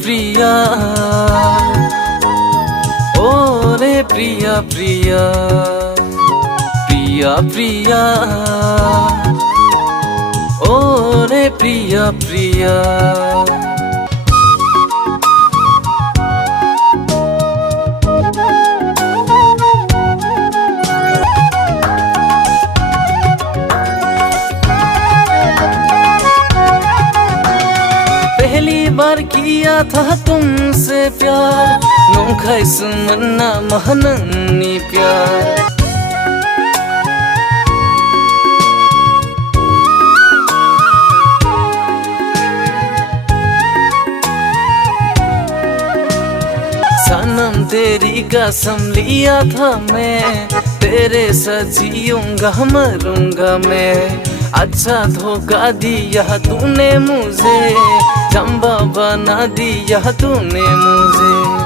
प्रिया ओ रे प्रिया प्रिया प्रिया प्रिया ओ रे प्रिया प्रिया। पहली बार किया था तुमसे प्यार, नोखा सुमन्ना महननी प्यार। सनम तेरी कसम लिया था मैं, तेरे सजियूंगा मरूंगा मैं। अच्छा धोखा दिया तूने मुझे, चंबा बना दिया तूने मुझे।